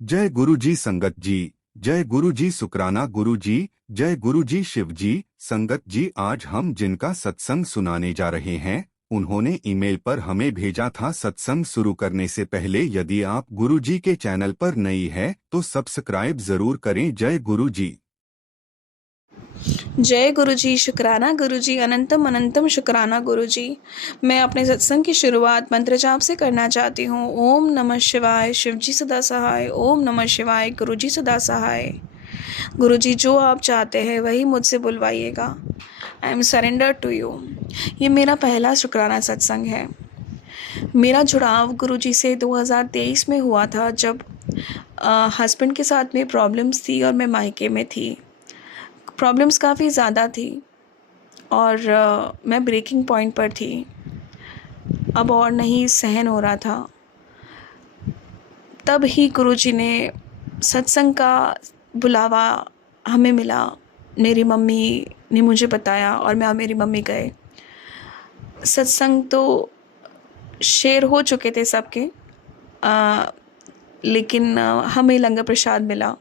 जय गुरु जी संगत जी। जय गुरु जी शुक्राना गुरु जी। जय गुरु जी शिव जी। संगत जी, आज हम जिनका सत्संग सुनाने जा रहे हैं उन्होंने ईमेल पर हमें भेजा था। सत्संग शुरू करने से पहले यदि आप गुरु जी के चैनल पर नई है तो सब्सक्राइब जरूर करें। जय गुरु जी। जय गुरु जी शुक्राना गुरु जी अनंतम अनंतम शुक्राना गुरु जी। मैं अपने सत्संग की शुरुआत मंत्र जाप से करना चाहती हूँ। ओम नमः शिवाय, शिव जी सदा सहाय। ओम नमः शिवाय, गुरु जी सदा सहाय। गुरु जी, जो आप चाहते हैं वही मुझसे बुलवाइएगा। I am surrender to you. ये मेरा पहला शुक्राना सत्संग है। मेरा जुड़ाव गुरु जी से 2023 में हुआ था, जब हस्बैंड के साथ में प्रॉब्लम्स थी और मैं मायके में थी। प्रॉब्लम्स काफ़ी ज़्यादा थी और मैं ब्रेकिंग पॉइंट पर थी। अब और नहीं सहन हो रहा था। तब ही गुरुजी ने सत्संग का बुलावा हमें मिला। मेरी मम्मी ने मुझे बताया और मैं और मेरी मम्मी गए। सत्संग तो शेयर हो चुके थे सबके, लेकिन हमें लंगर प्रसाद मिला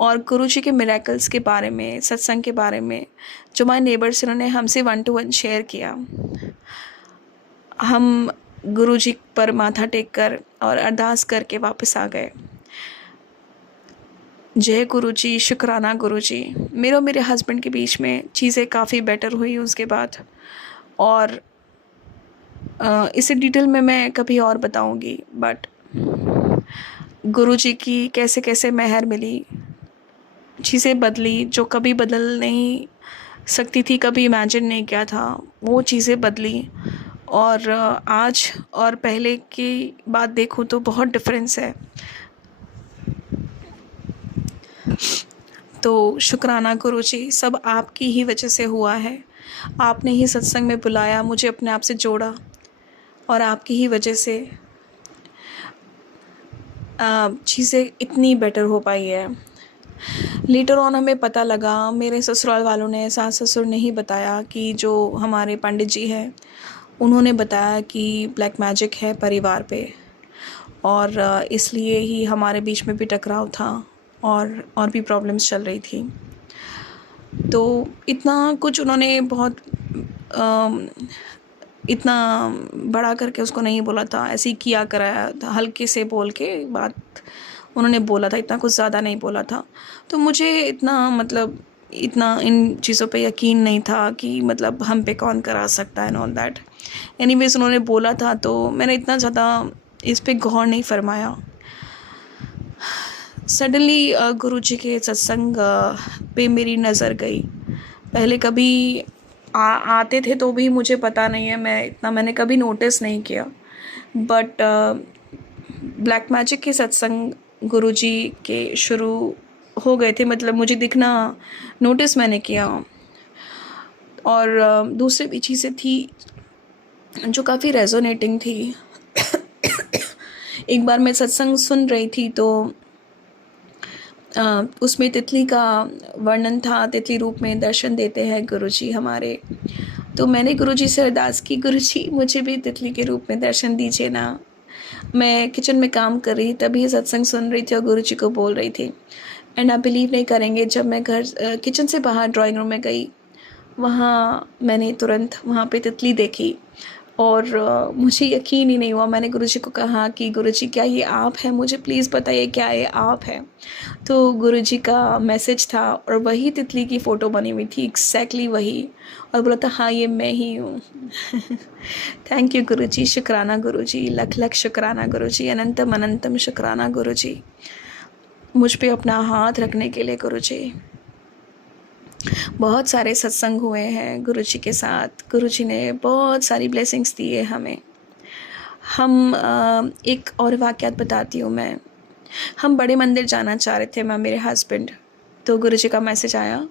और गुरुजी के मिरेकल्स के बारे में, सत्संग के बारे में जो हमारे नेबर्स उन्होंने हमसे 1 to 1 शेयर किया। हम गुरुजी पर माथा टेक कर और अरदास करके वापस आ गए। जय गुरुजी शुक्राना गुरुजी। मेरे और मेरे हस्बैंड के बीच में चीज़ें काफ़ी बेटर हुई उसके बाद, और इसे डिटेल में मैं कभी और बताऊंगी। बट गुरुजी की कैसे कैसे मेहर मिली, चीज़ें बदली जो कभी बदल नहीं सकती थी, कभी इमेजिन नहीं किया था, वो चीज़ें बदली। और आज और पहले की बात देखूं तो बहुत डिफरेंस है। तो शुक्राना गुरुजी, सब आपकी ही वजह से हुआ है। आपने ही सत्संग में बुलाया, मुझे अपने आप से जोड़ा, और आपकी ही वजह से चीज़ें इतनी बेटर हो पाई है। लेटर ऑन हमें पता लगा, मेरे ससुराल वालों ने, सास ससुर ने ही बताया कि जो हमारे पंडित जी हैं उन्होंने बताया कि ब्लैक मैजिक है परिवार पे, और इसलिए ही हमारे बीच में भी टकराव था और भी प्रॉब्लम्स चल रही थी। तो इतना कुछ उन्होंने बहुत इतना बड़ा करके उसको नहीं बोला था, ऐसे ही किया कराया था, हल्के से बोल के बात उन्होंने बोला था, इतना कुछ ज़्यादा नहीं बोला था। तो मुझे इतना मतलब इतना इन चीज़ों पे यकीन नहीं था कि मतलब हम पे कौन करा सकता है एंड ऑल दैट। एनीवेज उन्होंने बोला था तो मैंने इतना ज़्यादा इस पे गौर नहीं फरमाया। सडनली गुरुजी के सत्संग पे मेरी नज़र गई। पहले कभी आते थे तो भी मुझे पता नहीं है, मैंने कभी नोटिस नहीं किया। बट ब्लैक मैजिक के सत्संग गुरुजी के शुरू हो गए थे, मतलब मुझे दिखना नोटिस मैंने किया। और दूसरी भी चीज़ें थी जो काफ़ी रेजोनेटिंग थी। एक बार मैं सत्संग सुन रही थी तो उसमें तितली का वर्णन था। तितली रूप में दर्शन देते हैं गुरुजी हमारे। तो मैंने गुरुजी से अरदास की, गुरुजी मुझे भी तितली के रूप में दर्शन दीजिए ना। मैं किचन में काम कर रही तभी सत्संग सुन रही थी और गुरुजी को बोल रही थी। एंड आप बिलीव नहीं करेंगे, जब मैं किचन से बाहर ड्राइंग रूम में गई, वहाँ मैंने तुरंत वहाँ पे तितली देखी और मुझे यकीन ही नहीं हुआ। मैंने गुरुजी को कहा कि गुरुजी क्या ये आप हैं, मुझे प्लीज़ बताइए क्या ये आप हैं। तो गुरुजी का मैसेज था और वही तितली की फ़ोटो बनी हुई थी, एग्जैक्टली वही, और बोला था हाँ ये मैं ही हूँ। थैंक यू गुरुजी, शुक्राना गुरुजी, लख लख शुक्राना गुरुजी, अनंतम अनंतम शुक्राना गुरुजी, मुझ पे अपना हाथ रखने के लिए गुरुजी। बहुत सारे सत्संग हुए हैं गुरुजी के साथ। गुरुजी ने बहुत सारी ब्लेसिंग्स दी है हमें। हम एक और वाक़यात बताती हूँ मैं। हम बड़े मंदिर जाना चाह रहे थे, मैं मेरे हस्बैंड। तो गुरुजी का मैसेज आया।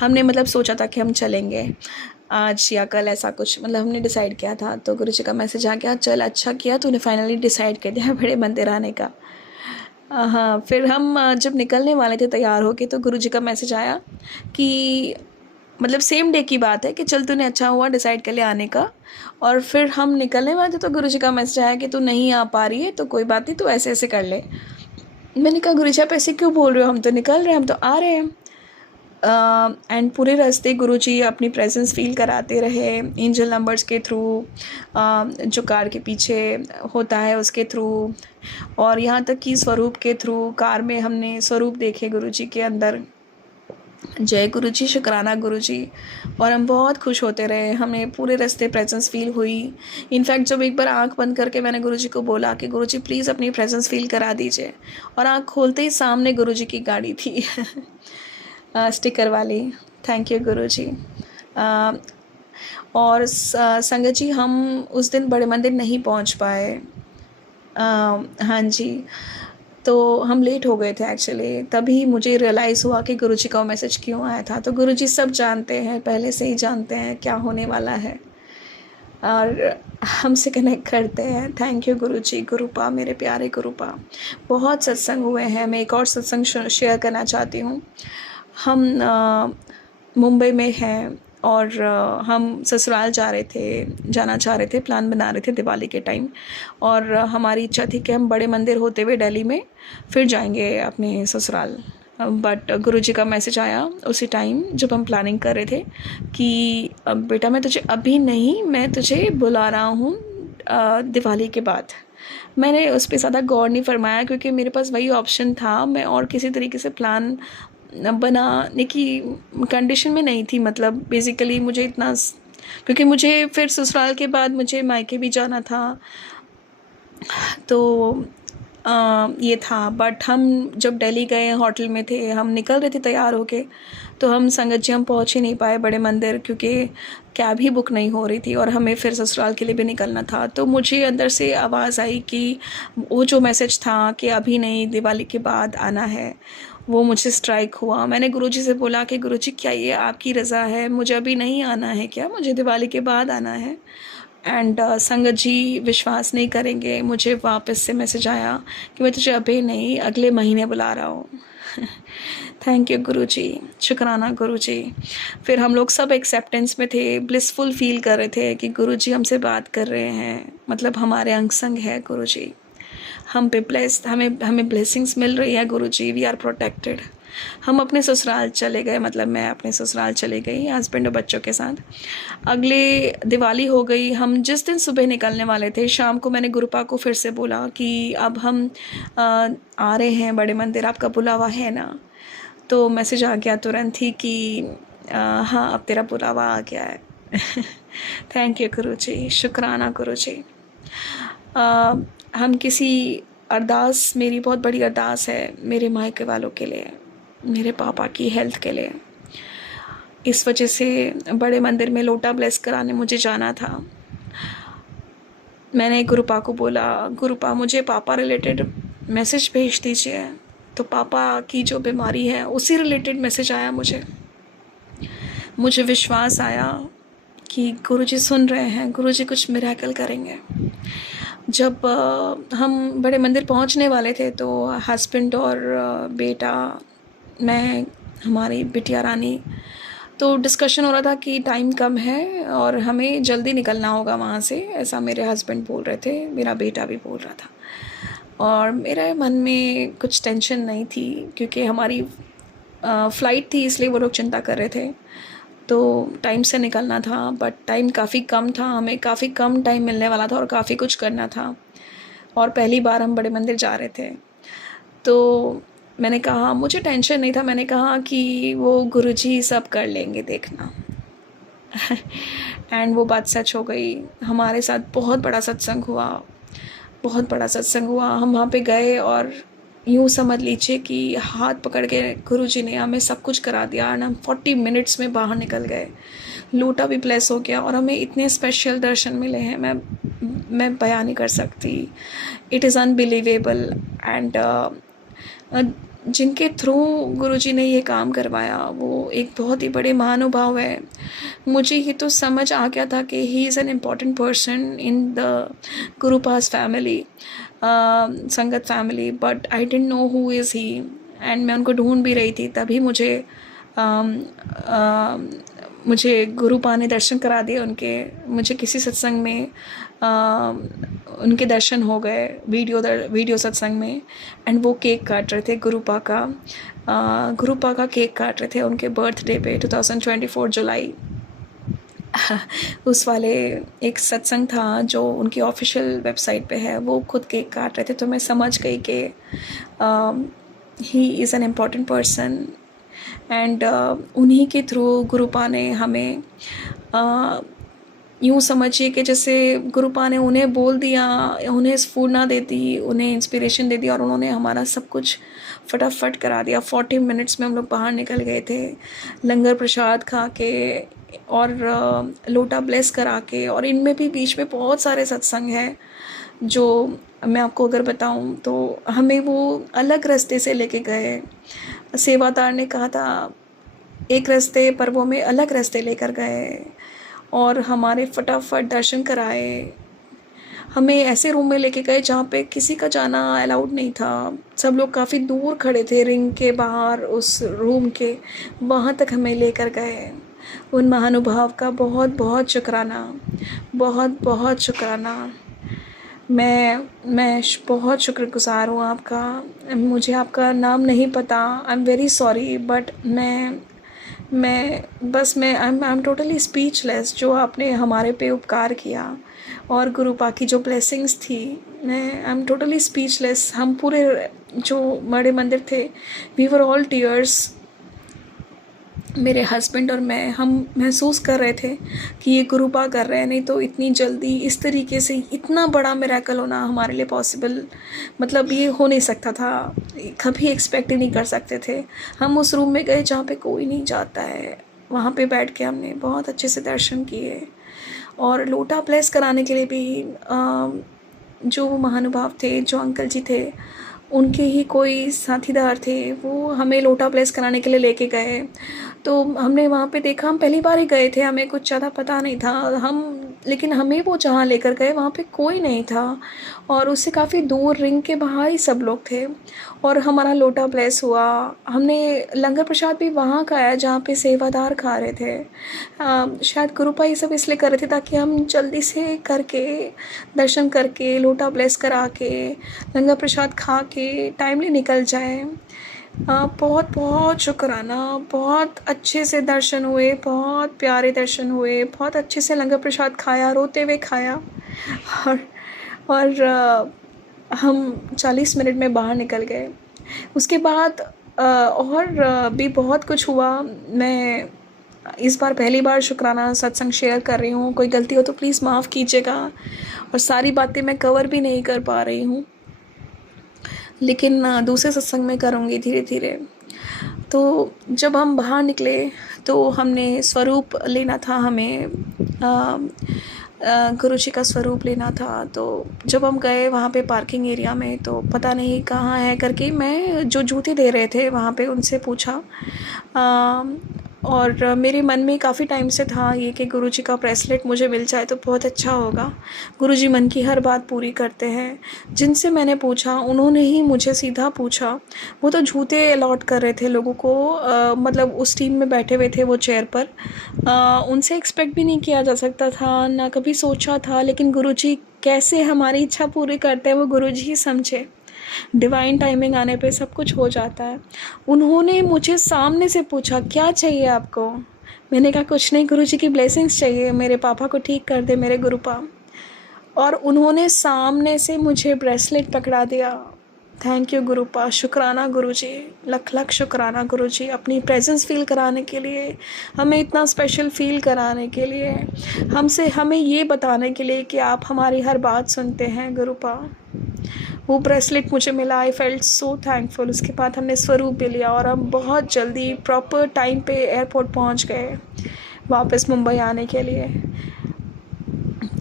हमने मतलब सोचा था कि हम चलेंगे आज या कल, ऐसा कुछ मतलब हमने डिसाइड किया था। तो गुरुजी का मैसेज आ गया, चल अच्छा किया तूने फाइनली डिसाइड कर दिया बड़े मंदिर आने का। हाँ, फिर हम जब निकलने वाले थे तैयार होके तो गुरुजी का मैसेज आया कि मतलब सेम डे की बात है कि चल तूने अच्छा हुआ डिसाइड कर लिया आने का। और फिर हम निकलने वाले थे तो गुरुजी का मैसेज आया कि तू नहीं आ पा रही है तो कोई बात नहीं, तू ऐसे ऐसे कर ले। मैंने कहा गुरुजी आप ऐसे क्यों बोल रहे हो, हम तो निकल रहे हैं, हम तो आ रहे हैं। एंड पूरे रास्ते गुरुजी अपनी प्रेजेंस फील कराते रहे, एंजल नंबर्स के थ्रू, जो कार के पीछे होता है उसके थ्रू, और यहाँ तक कि स्वरूप के थ्रू। कार में हमने स्वरूप देखे गुरुजी के अंदर। जय गुरुजी, शुक्राना गुरुजी। और हम बहुत खुश होते रहे, हमें पूरे रास्ते प्रेजेंस फील हुई। इनफैक्ट जब एक बार आंख बंद करके मैंने गुरुजी को बोला कि गुरुजी प्लीज़ अपनी प्रेजेंस फील करा दीजिए, और आंख खोलते ही सामने गुरुजी की गाड़ी थी स्टिकर वाली। थैंक यू गुरुजी। और संगत जी हम उस दिन बड़े मंदिर नहीं पहुंच पाए। हाँ जी, तो हम लेट हो गए थे एक्चुअली। तभी मुझे रियलाइज़ हुआ कि गुरुजी का वो मैसेज क्यों आया था। तो गुरुजी सब जानते हैं, पहले से ही जानते हैं क्या होने वाला है, और हमसे कनेक्ट करते हैं। थैंक यू गुरुजी, गुरुपा, मेरे प्यारे गुरुपा। बहुत सत्संग हुए हैं, मैं एक और सत्संग शेयर करना चाहती हूँ। हम मुंबई में हैं और हम ससुराल जाना चाह रहे थे, प्लान बना रहे थे दिवाली के टाइम, और हमारी इच्छा थी कि हम बड़े मंदिर होते हुए दिल्ली में फिर जाएंगे अपने ससुराल। बट गुरुजी का मैसेज आया उसी टाइम जब हम प्लानिंग कर रहे थे कि बेटा मैं तुझे अभी नहीं, मैं तुझे बुला रहा हूँ दिवाली के बाद। मैंने उस पर ज़्यादा गौर नहीं फरमाया क्योंकि मेरे पास वही ऑप्शन था, मैं और किसी तरीके से प्लान बनाने की कंडीशन में नहीं थी। मतलब बेसिकली मुझे इतना, क्योंकि मुझे फिर ससुराल के बाद मुझे मायके भी जाना था, तो ये था। बट हम जब दिल्ली गए, होटल में थे, हम निकल रहे थे तैयार होके, तो हम संगत जी हम पहुँच ही नहीं पाए बड़े मंदिर, क्योंकि कैब ही बुक नहीं हो रही थी और हमें फिर ससुराल के लिए भी निकलना था। तो मुझे अंदर से आवाज़ आई कि वो जो मैसेज था कि अभी नहीं, दिवाली के बाद आना है, वो मुझे स्ट्राइक हुआ। मैंने गुरुजी से बोला कि गुरुजी क्या ये आपकी रज़ा है, मुझे अभी नहीं आना है क्या, मुझे दिवाली के बाद आना है। एंड संगत जी विश्वास नहीं करेंगे, मुझे वापस से मैसेज आया कि मैं तुझे अभी नहीं, अगले महीने बुला रहा हूँ। थैंक यू गुरुजी, शुक्राना गुरुजी। फिर हम लोग सब एक्सेप्टेंस में थे, ब्लिसफुल फील कर रहे थे कि गुरुजी हमसे बात कर रहे हैं, मतलब हमारे अंग संग है गुरुजी, हम पे ब्लेस्ड, हमें ब्लेसिंग्स मिल रही है गुरुजी, वी आर प्रोटेक्टेड। हम अपने ससुराल चले गए, मतलब मैं अपने ससुराल चली गई हस्बैंड और बच्चों के साथ। अगले दिवाली हो गई, हम जिस दिन सुबह निकलने वाले थे, शाम को मैंने गुरुपा को फिर से बोला कि अब हम आ रहे हैं बड़े मंदिर, आपका बुलावा है ना। तो मैसेज आ गया तुरंत ही कि हाँ अब तेरा बुलावा आ गया है। थैंक यू गुरुजी, शुक्राना गुरुजी। हम किसी अरदास, मेरी बहुत बड़ी अरदास है मेरे मायके वालों के लिए, मेरे पापा की हेल्थ के लिए। इस वजह से बड़े मंदिर में लोटा ब्लेस कराने मुझे जाना था। मैंने गुरुपा को बोला, गुरुपा मुझे पापा रिलेटेड मैसेज भेज दीजिए। तो पापा की जो बीमारी है उसी रिलेटेड मैसेज आया मुझे विश्वास आया कि गुरुजी सुन रहे हैं, गुरुजी कुछ मिरेकल करेंगे। जब हम बड़े मंदिर पहुंचने वाले थे तो हस्बैंड और बेटा, मैं, हमारी बिटिया रानी, तो डिस्कशन हो रहा था कि टाइम कम है और हमें जल्दी निकलना होगा वहाँ से, ऐसा मेरे हस्बैंड बोल रहे थे, मेरा बेटा भी बोल रहा था। और मेरे मन में कुछ टेंशन नहीं थी क्योंकि हमारी फ़्लाइट थी, इसलिए वो लोग चिंता कर रहे थे, तो टाइम से निकलना था। बट टाइम काफ़ी कम था, हमें काफ़ी कम टाइम मिलने वाला था और काफ़ी कुछ करना था, और पहली बार हम बड़े मंदिर जा रहे थे। तो मैंने कहा, मुझे टेंशन नहीं था, मैंने कहा कि वो गुरुजी सब कर लेंगे, देखना। एंड वो बात सच हो गई, हमारे साथ बहुत बड़ा सत्संग हुआ, बहुत बड़ा सत्संग हुआ। हम वहाँ पे गए और यूँ समझ लीजिए कि हाथ पकड़ के गुरुजी ने हमें सब कुछ करा दिया, और हम 40 मिनट्स में बाहर निकल गए। लोटा भी ब्लेस हो गया और हमें इतने स्पेशल दर्शन मिले हैं, मैं बयान नहीं कर सकती। It is unbelievable. एंड जिनके थ्रू गुरुजी ने ये काम करवाया वो एक बहुत ही बड़े महानुभाव है। मुझे ये तो समझ आ गया था कि he is an important person in the गुरुपास फैमिली, संगत family, but I don't know who is he. And मैं उनको ढूंढ भी रही थी, तभी मुझे गुरुपा ने दर्शन करा दिए उनके। मुझे किसी सत्संग में उनके दर्शन हो गए वीडियो सत्संग में। एंड वो केक काट रहे थे गुरुपा का केक काट रहे थे उनके बर्थडे पे 2024 जुलाई। उस वाले एक सत्संग था जो उनकी ऑफिशियल वेबसाइट पे है, वो खुद केक काट रहे थे। तो मैं समझ गई कि he is an important person and उन्हीं के थ्रू गुरुपा ने हमें यूँ समझिए कि जैसे गुरुपा ने उन्हें बोल दिया, उन्हें स्फूर्णा दे दी, उन्हें इंस्पिरेशन दे दी और उन्होंने हमारा सब कुछ फटाफट करा दिया। 40 मिनट्स में हम लोग बाहर निकल गए थे, लंगर प्रसाद खा के और लोटा ब्लेस करा के। और इनमें भी बीच में बहुत सारे सत्संग हैं जो मैं आपको अगर बताऊं तो हमें वो अलग रास्ते से लेके गए। सेवादार ने कहा था एक रास्ते पर, वो हमें अलग रास्ते लेकर गए और हमारे फटाफट दर्शन कराए। हमें ऐसे रूम में लेके गए जहाँ पे किसी का जाना अलाउड नहीं था। सब लोग काफ़ी दूर खड़े थे रिंग के बाहर उस रूम के, वहाँ तक हमें लेकर गए। उन महानुभाव का बहुत बहुत शुक्राना, बहुत बहुत शुक्राना। मैं बहुत शुक्रगुज़ार हूँ आपका। मुझे आपका नाम नहीं पता, I am very sorry, but I am totally speechless जो आपने हमारे पे उपकार किया और गुरुपा की जो ब्लेसिंग्स थी। I am totally speechless. हम पूरे जो बड़े मंदिर थे, वी वर ऑल टीयर्स। मेरे हस्बैंड और मैं, हम महसूस कर रहे थे कि ये गुरुपा कर रहे हैं, नहीं तो इतनी जल्दी इस तरीके से इतना बड़ा मिरेकल होना हमारे लिए पॉसिबल, मतलब ये हो नहीं सकता था, कभी एक्सपेक्ट ही नहीं कर सकते थे। हम उस रूम में गए जहाँ पे कोई नहीं जाता है, वहाँ पे बैठ के हमने बहुत अच्छे से दर्शन किए। और लोटा ब्लेस कराने के लिए भी जो महानुभाव थे, जो अंकल जी थे, उनके ही कोई साथीदार थे, वो हमें लोटा ब्लेस कराने के लिए लेके गए। तो हमने वहाँ पे देखा, हम पहली बार ही गए थे, हमें कुछ ज़्यादा पता नहीं था, लेकिन हमें वो जहाँ लेकर गए वहाँ पे कोई नहीं था और उससे काफ़ी दूर रिंग के बाहर ही सब लोग थे और हमारा लोटा ब्लेस हुआ। हमने लंगर प्रसाद भी वहाँ खाया जहाँ पे सेवादार खा रहे थे। शायद गुरुपा ये सब इसलिए कर रहे थे ताकि हम जल्दी से करके दर्शन करके लोटा ब्लेस करा के लंगर प्रसाद खा के टाइमली निकल जाए। बहुत बहुत शुक्राना, बहुत अच्छे से दर्शन हुए, बहुत प्यारे दर्शन हुए, बहुत अच्छे से लंगर प्रसाद खाया, रोते हुए खाया। और हम 40 मिनट में बाहर निकल गए। उसके बाद और भी बहुत कुछ हुआ। मैं इस बार पहली बार शुक्राना सत्संग शेयर कर रही हूँ, कोई गलती हो तो प्लीज़ माफ़ कीजिएगा और सारी बातें मैं कवर भी नहीं कर पा रही हूँ, लेकिन दूसरे सत्संग में करूँगी धीरे धीरे। तो जब हम बाहर निकले तो हमने स्वरूप लेना था, हमें गुरुजी का स्वरूप लेना था। तो जब हम गए वहाँ पे पार्किंग एरिया में, तो पता नहीं कहाँ है करके मैं जो जूते दे रहे थे वहाँ पे उनसे पूछा। और मेरे मन में काफ़ी टाइम से था ये कि गुरुजी का ब्रेसलेट मुझे मिल जाए तो बहुत अच्छा होगा। गुरुजी मन की हर बात पूरी करते हैं। जिनसे मैंने पूछा उन्होंने ही मुझे सीधा पूछा, वो तो जूते अलॉट कर रहे थे लोगों को, मतलब उस टीम में बैठे हुए थे वो चेयर पर। उनसे एक्सपेक्ट भी नहीं किया जा सकता था, ना कभी सोचा था, लेकिन गुरुजी कैसे हमारी इच्छा पूरी करते हैं वो गुरुजी ही समझे। डिवाइन टाइमिंग आने पे सब कुछ हो जाता है। उन्होंने मुझे सामने से पूछा क्या चाहिए आपको। मैंने कहा कुछ नहीं, गुरुजी की ब्लेसिंग्स चाहिए, मेरे पापा को ठीक कर दे मेरे गुरुपा। और उन्होंने सामने से मुझे ब्रेसलेट पकड़ा दिया। थैंक यू गुरुपा, शुक्राना गुरुजी, लख लख शुक्राना गुरुजी, अपनी प्रेजेंस फील कराने के लिए, हमें इतना स्पेशल फील कराने के लिए, हमें ये बताने के लिए कि आप हमारी हर बात सुनते हैं गुरुपा। वो ब्रेसलेट मुझे मिला, आई फेल्ट सो थैंकफुल। उसके बाद हमने स्वरूप भी लिया और हम बहुत जल्दी प्रॉपर टाइम पे एयरपोर्ट पहुंच गए वापस मुंबई आने के लिए।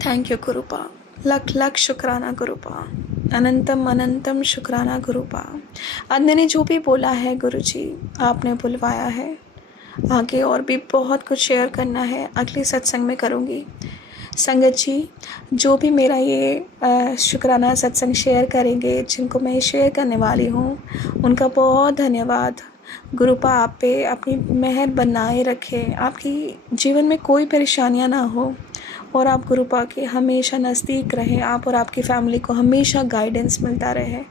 थैंक यू गुरुपा, लख लख शुक्राना गुरुपा, अनंतम अनंतम शुक्राना गुरुपा। आज मैंने जो भी बोला है गुरुजी आपने बुलवाया है, आगे और भी बहुत कुछ शेयर करना है, अगले सत्संग में करूँगी। संगत जी जो भी मेरा ये शुक्राना सत्संग शेयर करेंगे, जिनको मैं शेयर करने वाली हूँ, उनका बहुत धन्यवाद। गुरुपा आप पे अपनी मेहर बनाए रखे, आपकी जीवन में कोई परेशानियाँ ना हो और आप कृपा के हमेशा नज़दीक रहें, आप और आपकी फ़ैमिली को हमेशा गाइडेंस मिलता रहे।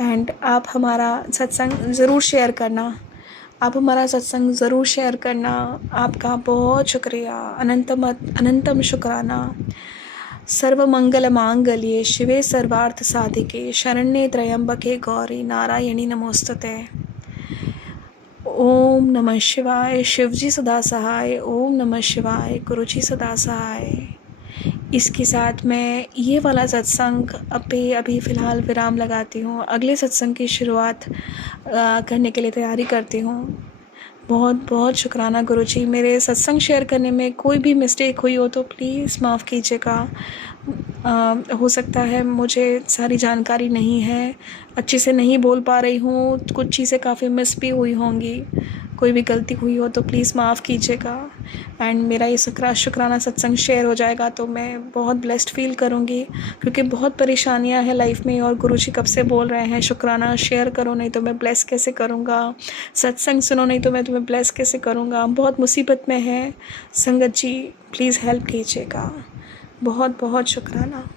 एंड आप हमारा सत्संग ज़रूर शेयर करना, आप हमारा सत्संग ज़रूर शेयर करना। आपका बहुत शुक्रिया, अनंतम शुक्राना। सर्वमंगल मांगल्ये शिवे सर्वार्थ साधिके शरण्ये त्र्यंबके गौरी नारायणी नमोस्तुते। ओम नमः शिवाय। शिवजी सदा सहाय। ओम नमः शिवाय। गुरुजी सदा सहाय। इसके साथ मैं ये वाला सत्संग अभी फ़िलहाल विराम लगाती हूँ। अगले सत्संग की शुरुआत करने के लिए तैयारी करती हूँ। बहुत बहुत शुक्राना गुरुजी। मेरे सत्संग शेयर करने में कोई भी मिस्टेक हुई हो तो प्लीज़ माफ़ कीजिएगा। हो सकता है मुझे सारी जानकारी नहीं है, अच्छे से नहीं बोल पा रही हूँ, कुछ चीज़ें काफ़ी मिस भी हुई होंगी। कोई भी गलती हुई हो तो प्लीज़ माफ़ कीजिएगा। एंड मेरा ये शुक्राना सत्संग शेयर हो जाएगा तो मैं बहुत ब्लेस्ड फ़ील करूँगी, क्योंकि बहुत परेशानियाँ हैं लाइफ में और गुरुजी कब से बोल रहे हैं शुक्राना शेयर करो, नहीं तो मैं ब्लेस कैसे करूँगा, सत्संग सुनो नहीं तो मैं तुम्हें ब्लेस कैसे करूँगा। बहुत मुसीबत में है संगत जी, प्लीज़ हेल्प कीजिएगा। बहुत बहुत शुक्राना।